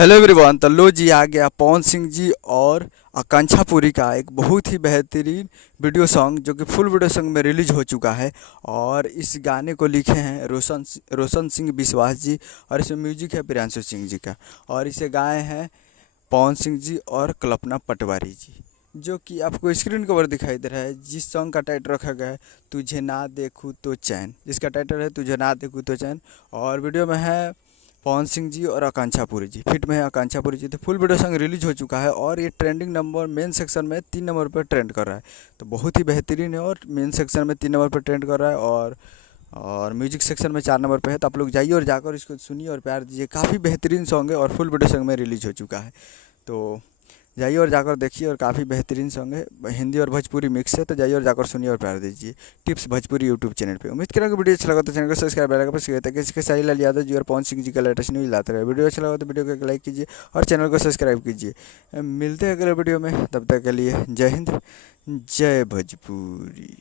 Hello everyone. तो लो जी आ गया पवन सिंह जी और आकांक्षा पुरी का एक बहुत ही बेहतरीन वीडियो सॉन्ग जो कि फुल वीडियो सॉन्ग में रिलीज हो चुका है। और इस गाने को लिखे हैं रोशन सिंह विश्वास जी और इसमें म्यूजिक है प्रियांशु सिंह जी का। और इसे गाए हैं पवन सिंह जी और कल्पना पटवारी जी, जो कि आपको स्क्रीन कवर दिखाई दे रहा है। जिस सॉन्ग का टाइटल रखा गया है तुझे ना देखूँ तो चैन, जिसका टाइटल है तुझे ना देखूँ तो चैन। और वीडियो में है पवन सिंह जी और आकांक्षा पुरी जी, फिट में है आकांक्षा पुरी जी। तो फुल वीडियो सॉन्ग रिलीज हो चुका है और ये ट्रेंडिंग नंबर मेन सेक्शन में 3 नंबर पर ट्रेंड कर रहा है। तो बहुत ही बेहतरीन है और मेन सेक्शन में 3 नंबर पर ट्रेंड कर रहा है और म्यूजिक सेक्शन में 4 नंबर पे है। तो आप लोग जाइए और जाकर इसको सुनिए और प्यार दीजिए। काफ़ी बेहतरीन सॉन्ग है और फुल वीडियो सॉन्ग में रिलीज हो चुका है। तो जाइए और जाकर देखिए और काफ़ी बेहतरीन सॉन्ग है, हिंदी और भोजपुरी मिक्स है। तो जाइए और जाकर सुनिए और प्यार दीजिए टिप्स भोजपुरी यूट्यूब चैनल पे। उम्मीद करेंगे वीडियो अच्छा लगा तो चैनल को सब्सक्राइब बेल आइकन पर प्रेस करें ताकि साई लाल यादव जी और पवन सिंह जी का लेटेस्ट न्यूज लाते रहे। वीडियो अच्छा लगा तो वीडियो को एक लाइक कीजिए और चैनल को सब्सक्राइब कीजिए। मिलते हैं अगले वीडियो में, तब तक के लिए जय हिंद जय भोजपुरी।